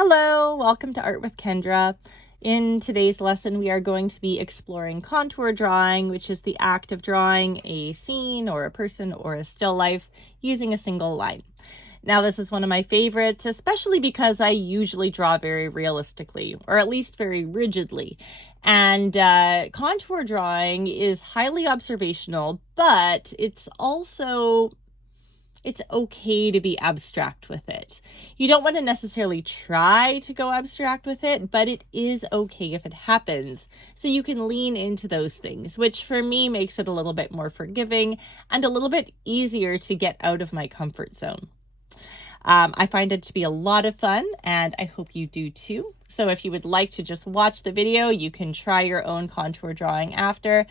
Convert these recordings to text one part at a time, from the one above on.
Hello, welcome to Art with Kendra. In today's lesson, we are going to be exploring contour drawing, which is the act of drawing a scene or a person or a still life using a single line. Now, this is one of my favorites, especially because I usually draw very realistically, or at least very rigidly. And contour drawing is highly observational, but it's okay to be abstract with it. You don't want to necessarily try to go abstract with it, but it is okay if it happens. So you can lean into those things, which for me makes it a little bit more forgiving and a little bit easier to get out of my comfort zone. I find it to be a lot of fun, and I hope you do too. So if you would like to just watch the video, you can try your own contour drawing after.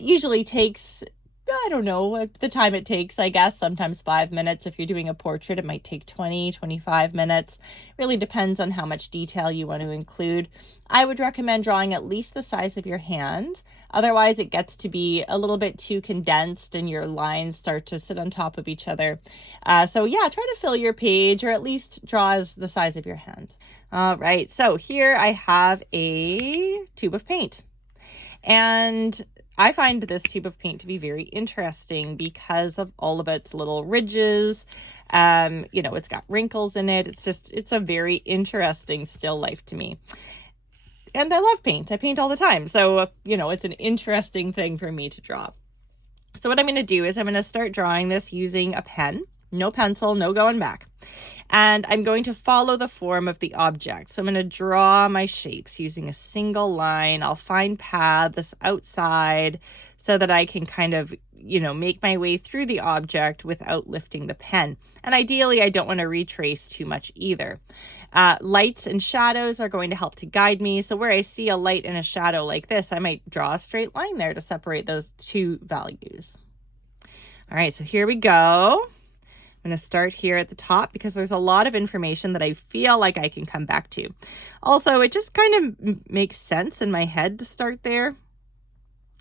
Usually takes, I don't know, the time it takes, I guess, sometimes 5 minutes. If you're doing a portrait, it might take 20, 25 minutes. Really depends on how much detail you want to include. I would recommend drawing at least the size of your hand. Otherwise, it gets to be a little bit too condensed and your lines start to sit on top of each other. So yeah, try to fill your page or at least draw as the size of your hand. All right, so here I have a tube of paint. And I find this tube of paint to be very interesting because of all of its little ridges. It's got wrinkles in it. It's a very interesting still life to me. And I love paint. I paint all the time. So, it's an interesting thing for me to draw. So what I'm going to do is I'm going to start drawing this using a pen. No pencil, no going back. And I'm going to follow the form of the object. So I'm going to draw my shapes using a single line. I'll find paths outside so that I can kind of, make my way through the object without lifting the pen. And ideally, I don't want to retrace too much either. Lights and shadows are going to help to guide me. So where I see a light and a shadow like this, I might draw a straight line there to separate those two values. All right, so here we go. I'm going to start here at the top because there's a lot of information that I feel like I can come back to. Also, it just kind of makes sense in my head to start there.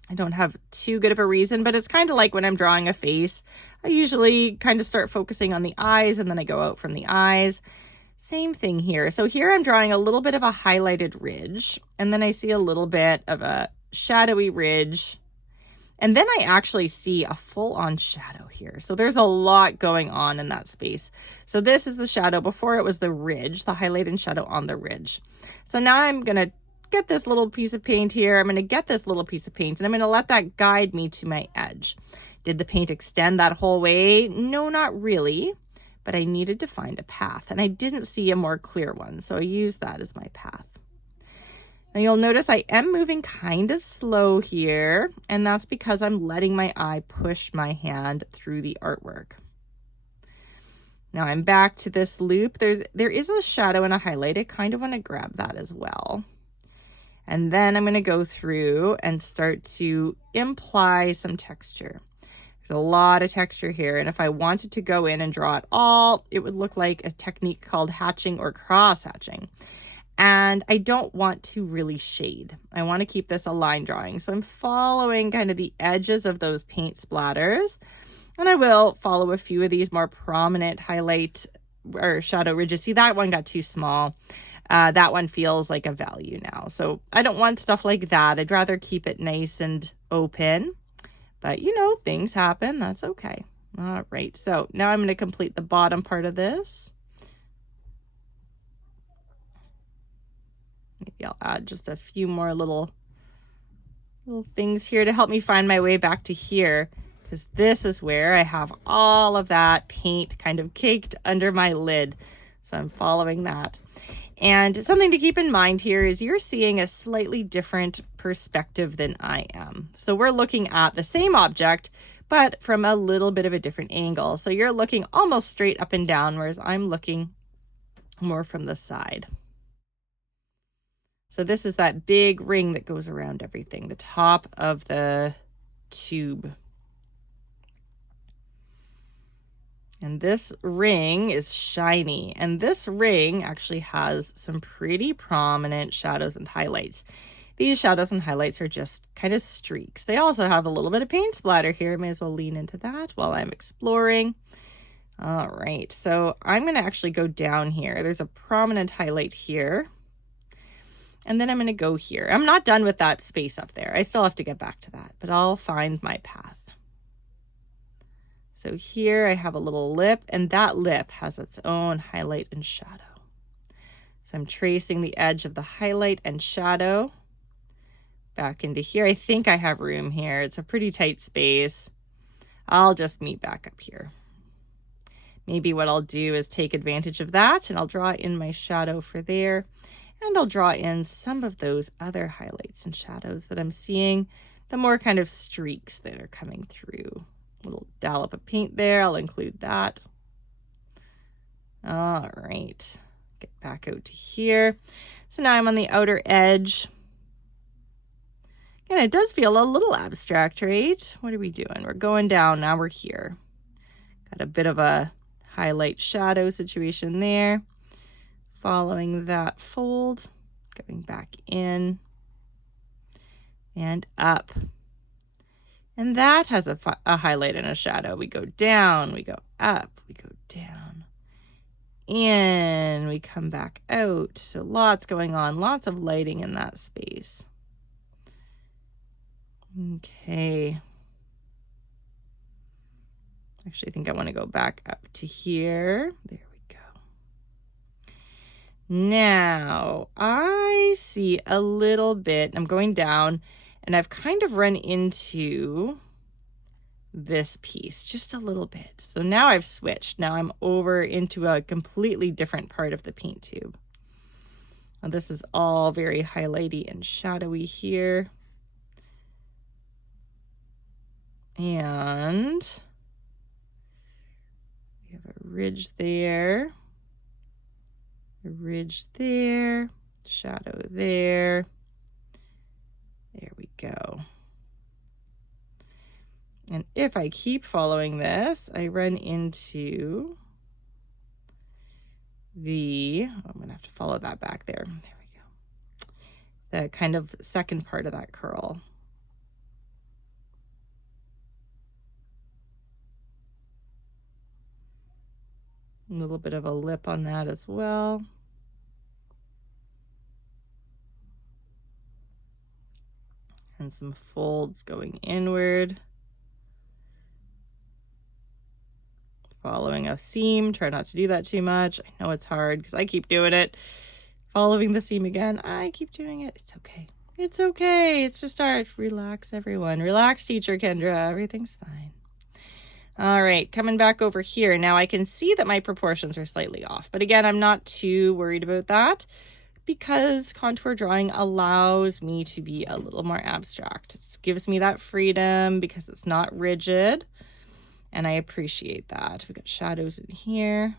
I don't have too good of a reason, but it's kind of like when I'm drawing a face. I usually kind of start focusing on the eyes and then I go out from the eyes. Same thing here. So here I'm drawing a little bit of a highlighted ridge, and then I see a little bit of a shadowy ridge. And then I actually see a full-on shadow here. So there's a lot going on in that space. So this is the shadow. Before it was the ridge, the highlight and shadow on the ridge. So now I'm going to get this little piece of paint here. I'm going to get this little piece of paint, and I'm going to let that guide me to my edge. Did the paint extend that whole way? No, not really. But I needed to find a path, and I didn't see a more clear one. So I used that as my path. Now you'll notice I am moving kind of slow here, and that's because I'm letting my eye push my hand through the artwork. Now I'm back to this loop. There is a shadow and a highlight. I kind of want to grab that as well. And then I'm going to go through and start to imply some texture. There's a lot of texture here, and if I wanted to go in and draw it all, it would look like a technique called hatching or cross-hatching. And I don't want to really shade. I want to keep this a line drawing. So I'm following kind of the edges of those paint splatters. And I will follow a few of these more prominent highlight or shadow ridges. See, that one got too small. That one feels like a value now. So I don't want stuff like that. I'd rather keep it nice and open. But, things happen. That's okay. All right. So now I'm going to complete the bottom part of this. Maybe I'll add just a few more little things here to help me find my way back to here, because this is where I have all of that paint kind of caked under my lid. So I'm following that. And something to keep in mind here is you're seeing a slightly different perspective than I am. So we're looking at the same object, but from a little bit of a different angle. So you're looking almost straight up and down, whereas I'm looking more from the side. So this is that big ring that goes around everything, the top of the tube. And this ring is shiny, and this ring actually has some pretty prominent shadows and highlights. These shadows and highlights are just kind of streaks. They also have a little bit of paint splatter here. May as well lean into that while I'm exploring. All right, so I'm going to actually go down here. There's a prominent highlight here. And then I'm going to go here. I'm not done with that space up there. I still have to get back to that, but I'll find my path. So here I have a little lip, and that lip has its own highlight and shadow. So I'm tracing the edge of the highlight and shadow back into here. I think I have room here. It's a pretty tight space. I'll just meet back up here. Maybe what I'll do is take advantage of that, and I'll draw in my shadow for there, and I'll draw in some of those other highlights and shadows that I'm seeing, the more kind of streaks that are coming through. A little dollop of paint there, I'll include that. All right, get back out to here. So now I'm on the outer edge. And it does feel a little abstract, right? What are we doing? We're going down, now we're here. Got a bit of a highlight shadow situation there. Following that fold, going back in and up. And that has a highlight and a shadow. We go down, we go up, we go down, in, we come back out. So lots going on, lots of lighting in that space. Okay. Actually, I think I want to go back up to here. There we go. Now, I see a little bit, I'm going down, and I've kind of run into this piece just a little bit. So now I've switched. Now I'm over into a completely different part of the paint tube. Now this is all very highlighty and shadowy here. And we have a ridge there, a ridge there, shadow there. There we go. And if I keep following this, I run into the, I'm going to have to follow that back there. There we go. The kind of second part of that curl. A little bit of a lip on that as well. And some folds going inward. Following a seam. Try not to do that too much. I know it's hard because I keep doing it. Following the seam again. I keep doing it. It's okay. It's okay. It's just art. Relax, everyone. Relax, teacher Kendra. Everything's fine. All right, coming back over here. Now I can see that my proportions are slightly off, but again, I'm not too worried about that because contour drawing allows me to be a little more abstract. It gives me that freedom because it's not rigid, and I appreciate that. We've got shadows in here.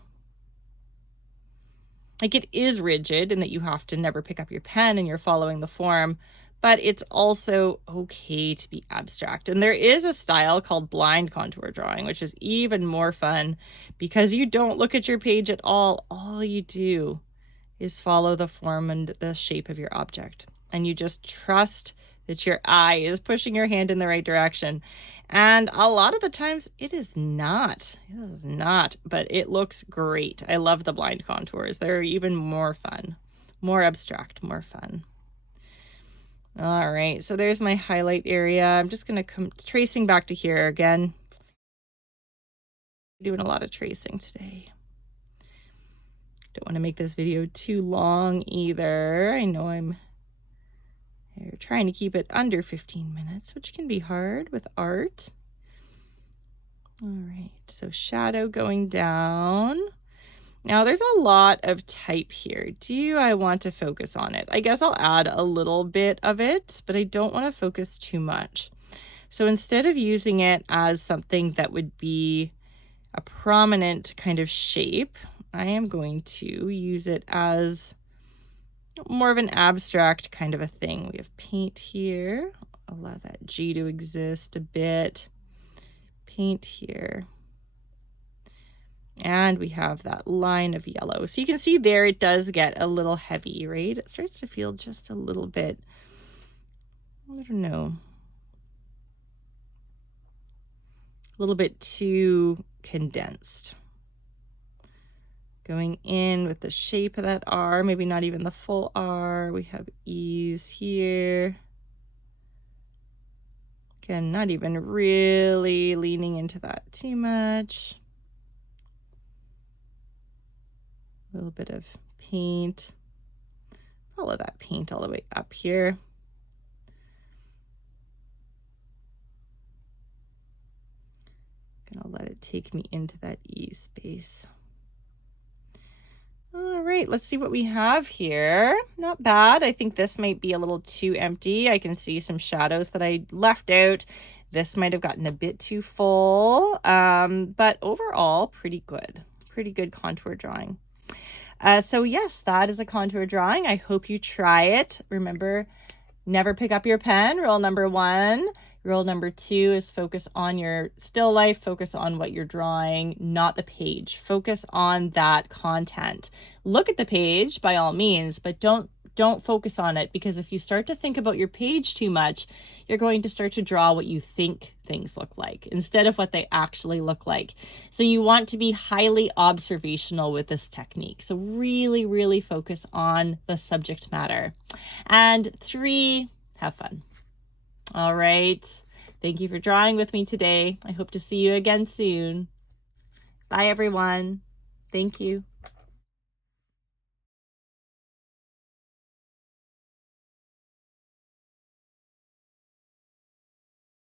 Like, it is rigid in that you have to never pick up your pen and you're following the form, but it's also okay to be abstract. And there is a style called blind contour drawing, which is even more fun because you don't look at your page at all. All you do is follow the form and the shape of your object. And you just trust that your eye is pushing your hand in the right direction. And a lot of the times it is not. It is not, but it looks great. I love the blind contours. They're even more fun, more abstract, more fun. All right, so there's my highlight area. I'm just going to come tracing back to here again. Doing a lot of tracing today. Don't want to make this video too long either. I know I'm trying to keep it under 15 minutes, which can be hard with art. All right, so shadow going down. Now there's a lot of type here. Do I want to focus on it? I guess I'll add a little bit of it, but I don't want to focus too much. So instead of using it as something that would be a prominent kind of shape, I am going to use it as more of an abstract kind of a thing. We have paint here. Allow that G to exist a bit. Paint here. And we have that line of yellow. So you can see there it does get a little heavy, right? It starts to feel just a little bit, I don't know, a little bit too condensed. Going in with the shape of that R, maybe not even the full R. We have E's here. Again, not even really leaning into that too much. A little bit of paint. Follow that paint all the way up here. Gonna let it take me into that E space. All right, let's see what we have here. Not bad. I think this might be a little too empty. I can see some shadows that I left out. This might have gotten a bit too full, but overall, pretty good. Pretty good contour drawing. So yes, that is a contour drawing. I hope you try it. Remember, never pick up your pen, rule number 1. Rule number 2 is focus on your still life, focus on what you're drawing, not the page. Focus on that content. Look at the page by all means, but don't focus on it, because if you start to think about your page too much, you're going to start to draw what you think things look like instead of what they actually look like. So you want to be highly observational with this technique. So really, really focus on the subject matter. And 3, have fun. All right. Thank you for drawing with me today. I hope to see you again soon. Bye, everyone. Thank you.